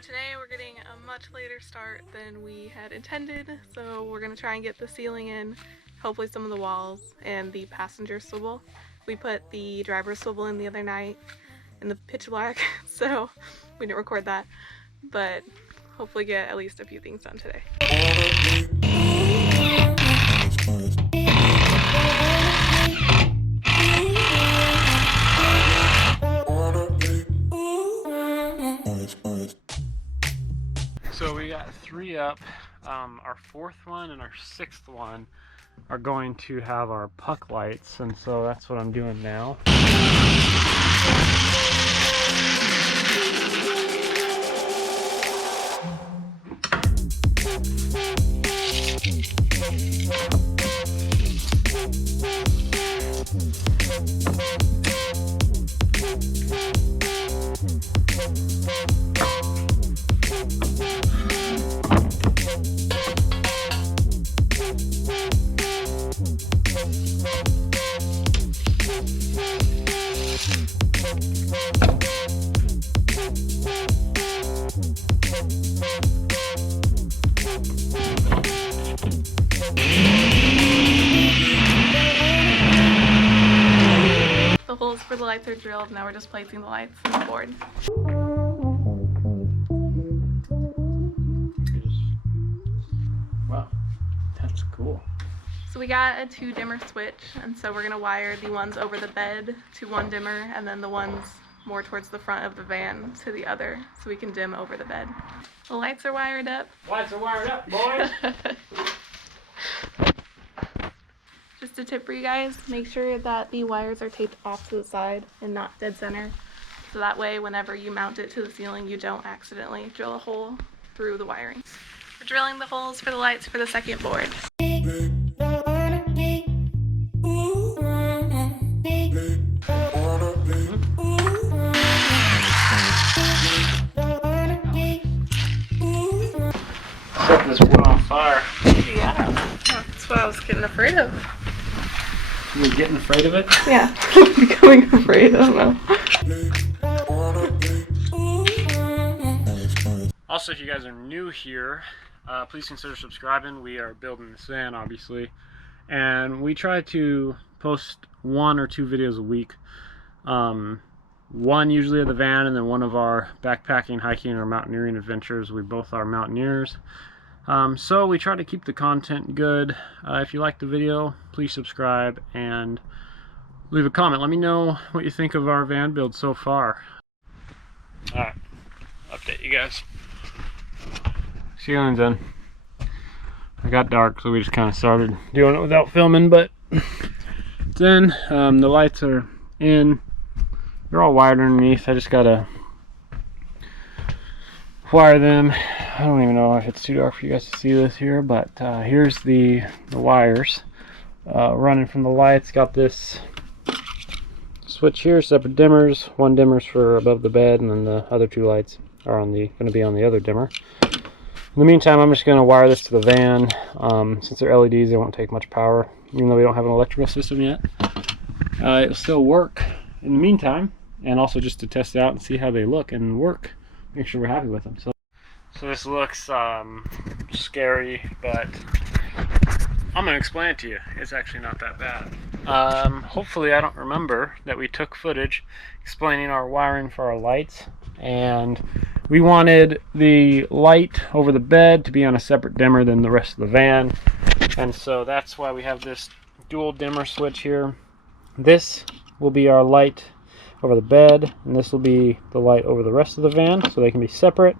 today we're getting a much later start than we had intended, so we're going to try and get the ceiling in, hopefully some of the walls, and the passenger swivel. We put the driver's swivel in the other night in the pitch black, so we didn't record that, but hopefully get at least a few things done today. So we got 3 up. Our 4th one and our 6th one are going to have our puck lights, and so that's what I'm doing now. The holes for the lights are drilled, now we're just placing the lights on the board. Wow, that's cool. So we got a 2 dimmer switch, and so we're gonna wire the ones over the bed to 1 dimmer, and then the ones more towards the front of the van to the other, so we can dim over the bed. The lights are wired up. Lights are wired up, boys! Just a tip for you guys, make sure that the wires are taped off to the side and not dead center. So that way, whenever you mount it to the ceiling, you don't accidentally drill a hole through the wiring. We're drilling the holes for the lights for the second board. Set this wood on fire. Yeah, that's what I was getting afraid of. You were getting afraid of it? Yeah, becoming afraid, I don't know. Also, if you guys are new here, please consider subscribing. We are building this van, obviously, and we try to post 1 or 2 videos a week. One usually of the van, and then one of our backpacking, hiking, or mountaineering adventures. We both are mountaineers. So we try to keep the content good. If you like the video, please subscribe and leave a comment. Let me know what you think of our van build so far. Alright, update you guys. Ceiling's in. It got dark, so we just kind of started doing it without filming, but it's in. The lights are in. They're all wired underneath. I just gotta wire them. I don't even know if it's too dark for you guys to see this here, but here's the wires running from the lights. Got this switch here, separate dimmers. 1 dimmer's for above the bed, and then the other 2 lights are going to be on the other dimmer. In the meantime, I'm just going to wire this to the van. Since they're LEDs, they won't take much power, even though we don't have an electrical system yet. It'll still work in the meantime, and also just to test it out and see how they look and work. Make sure we're happy with them. So this looks scary, but I'm going to explain it to you. It's actually not that bad. Hopefully I don't remember that we took footage explaining our wiring for our lights, and we wanted the light over the bed to be on a separate dimmer than the rest of the van, and so that's why we have this dual dimmer switch here. This will be our light over the bed, and this will be the light over the rest of the van, so they can be separate.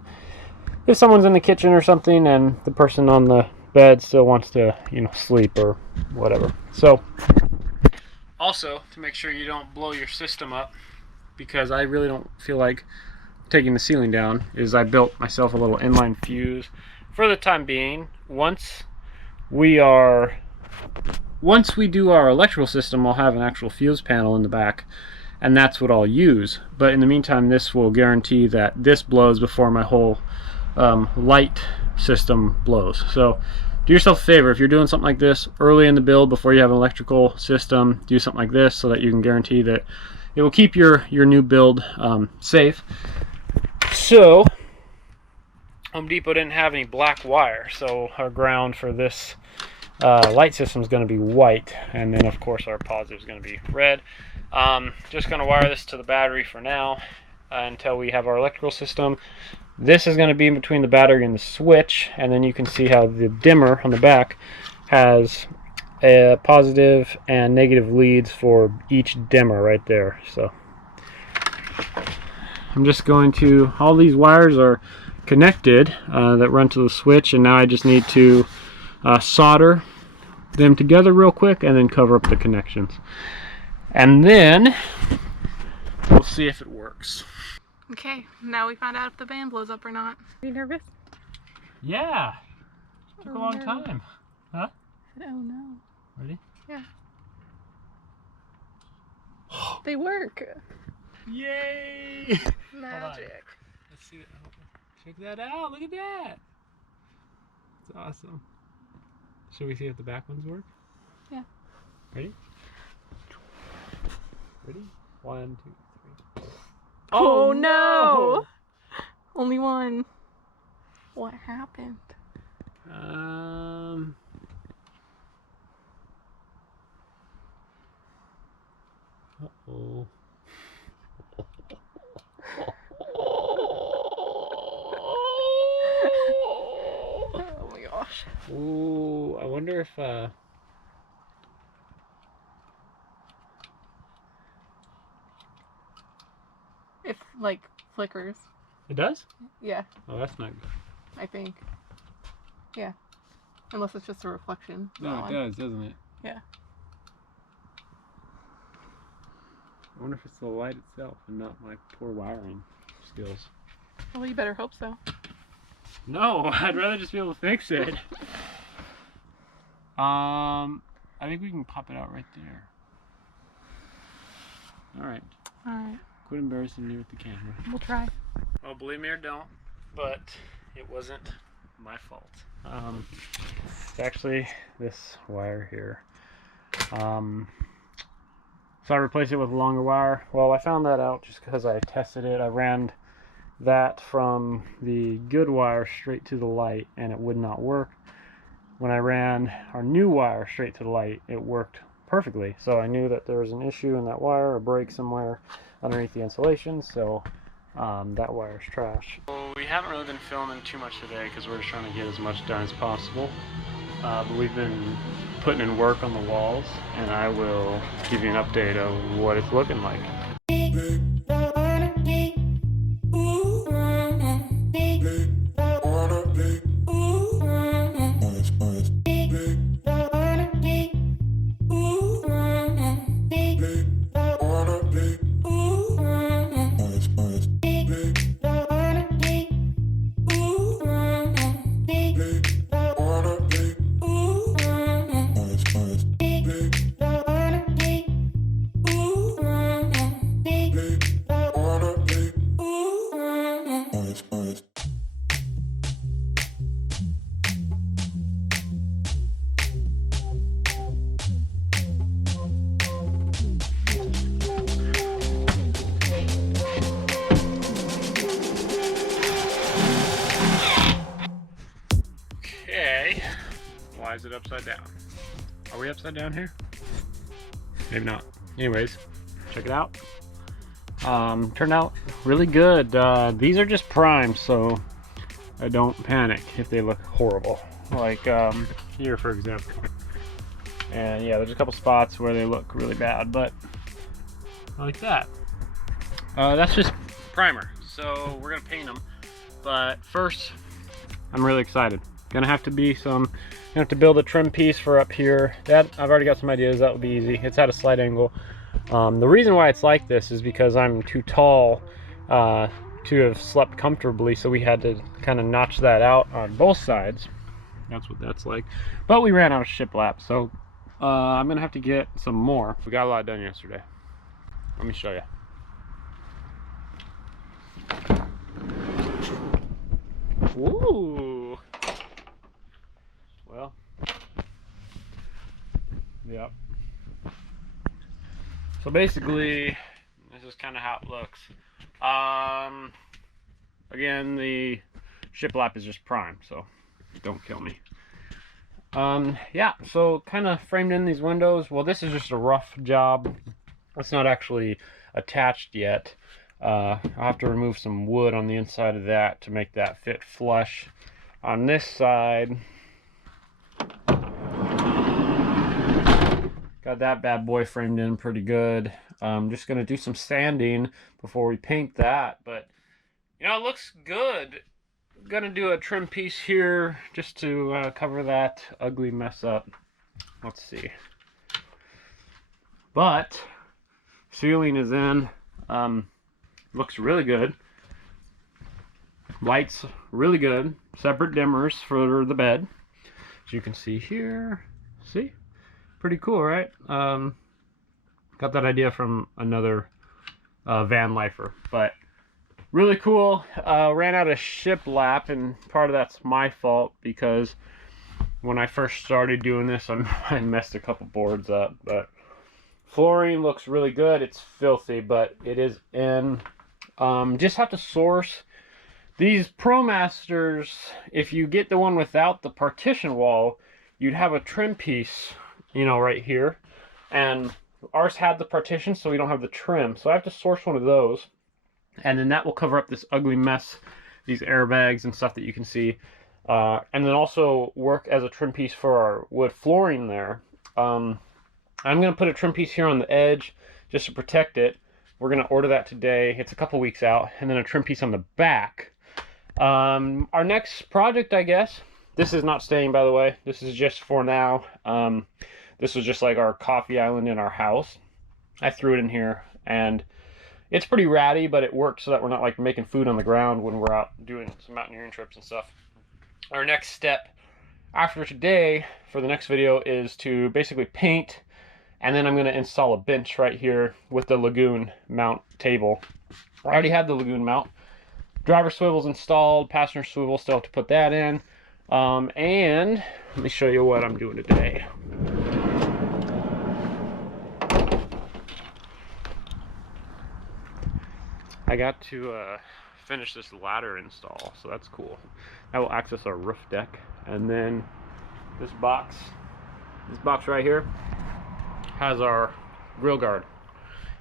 If someone's in the kitchen or something and the person on the bed still wants to, sleep or whatever. So also, to make sure you don't blow your system up, because I really don't feel like taking the ceiling down, is I built myself a little inline fuse for the time being. Once we do our electrical system, I'll have an actual fuse panel in the back, and that's what I'll use. But in the meantime, this will guarantee that this blows before my whole light system blows. So do yourself a favor, if you're doing something like this early in the build before you have an electrical system, do something like this so that you can guarantee that it will keep your new build safe. So Home Depot didn't have any black wire, so our ground for this light system is going to be white, and then of course our positive is going to be red. Just going to wire this to the battery for now until we have our electrical system. This is going to be in between the battery and the switch, and then you can see how the dimmer on the back has a positive and negative leads for each dimmer right there. So I'm just going to, all these wires are connected that run to the switch, and now I just need to solder them together real quick and then cover up the connections, and then we'll see if it works. Okay, now we find out if the band blows up or not. Are you nervous? Yeah, took a long no. time. Huh? Oh no. Ready? Yeah. They work. Yay! Magic. Let's see. Check that out. Look at that. It's awesome. Should we see if the back ones work? Yeah. Ready? Ready? 1, 2, 3. Oh no! Only one. What happened? Uh-oh. Oh my gosh. Ooh, I wonder if If like flickers. it does? Yeah, Oh, that's not good. I think. Yeah. Unless it's just a reflection. No, it does, doesn't it? Yeah. I wonder if it's the light itself and not my poor wiring skills. Well, you better hope so. No, I'd rather just be able to fix it. I think we can pop it out right there. Alright. Alright. Quit embarrassing me with the camera. We'll try. Well, believe me or don't, but it wasn't my fault. It's actually this wire here. So I replaced it with a longer wire. Well, I found that out just because I tested it. I ran that from the good wire straight to the light, and it would not work. When I ran our new wire straight to the light, it worked perfectly. So I knew that there was an issue in that wire, a break somewhere underneath the insulation, so that wire's trash. Well, we haven't really been filming too much today because we're just trying to get as much done as possible. But we've been putting in work on the walls, and I will give you an update of what it's looking like. Okay, why is it upside down? Are we upside down here? Maybe not. Anyways, check it out. Turned out really good. These are just primed, so I don't panic if they look horrible. Like here, for example. And yeah, there's a couple spots where they look really bad, but like that. That's just primer. So we're gonna paint them. But first, I'm really excited. Gonna have to build a trim piece for up here. That I've already got some ideas. That would be easy. It's at a slight angle. The reason why it's like this is because I'm too tall to have slept comfortably, so we had to kind of notch that out on both sides. That's what that's like. But we ran out of shiplap, so I'm gonna have to get some more. We got a lot done yesterday. Let me show you. Ooh. Well. Yep. So basically, is kind of how it looks. Again, the shiplap is just prime, so don't kill me. Yeah, so kind of framed in these windows. Well, this is just a rough job. It's not actually attached yet. I'll have to remove some wood on the inside of that to make that fit flush. On this side, got that bad boy framed in pretty good. I'm just gonna do some sanding before we paint that, but you know, it looks good. Gonna do a trim piece here just to cover that ugly mess up. Let's see. But ceiling is in. Looks really good. Lights really good. Separate dimmers for the bed, as you can see here. See, pretty cool, right? Got that idea from another van lifer, but really cool. Ran out of shiplap, and part of that's my fault because when I first started doing this, I messed a couple boards up. But flooring looks really good. It's filthy, but it is in. Just have to source these ProMasters. If you get the one without the partition wall, you'd have a trim piece, you know, right here. And ours had the partition, so we don't have the trim. So I have to source one of those. And then that will cover up this ugly mess, these airbags and stuff that you can see. And then also work as a trim piece for our wood flooring there. I'm going to put a trim piece here on the edge just to protect it. We're going to order that today. It's a couple weeks out. And then a trim piece on the back. Our next project, I guess, this is not staying, by the way. This is just for now. This was just like our coffee island in our house. I threw it in here, and it's pretty ratty, but it works so that we're not like making food on the ground when we're out doing some mountaineering trips and stuff. Our next step after today for the next video is to basically paint, and then I'm going to install a bench right here with the Lagoon mount table. I already had the Lagoon mount. Driver swivel's installed, passenger swivel, still have to put that in. And let me show you what I'm doing today. I got to finish this ladder install, so that's cool. That will access our roof deck. And then this box right here has our grill guard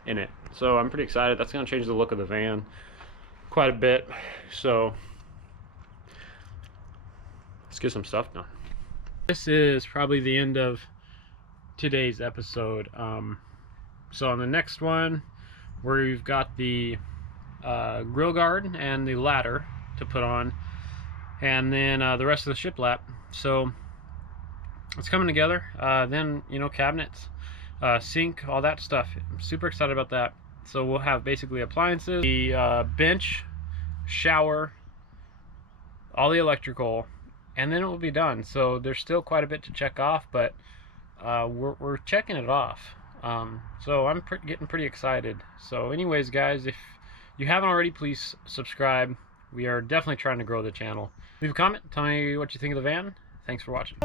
in it. So I'm pretty excited. That's going to change the look of the van quite a bit. So let's get some stuff done. This is probably the end of today's episode. So on the next one, we've got the grill guard and the ladder to put on, and then the rest of the shiplap. So it's coming together. Then, you know, cabinets, sink, all that stuff. I'm super excited about that. So we'll have basically appliances, the bench, shower, all the electrical, and then it will be done. So there's still quite a bit to check off, but we're checking it off. So I'm getting pretty excited. So anyways, guys, if you haven't already, please subscribe. We are definitely trying to grow the channel. Leave a comment, tell me what you think of the van. Thanks for watching.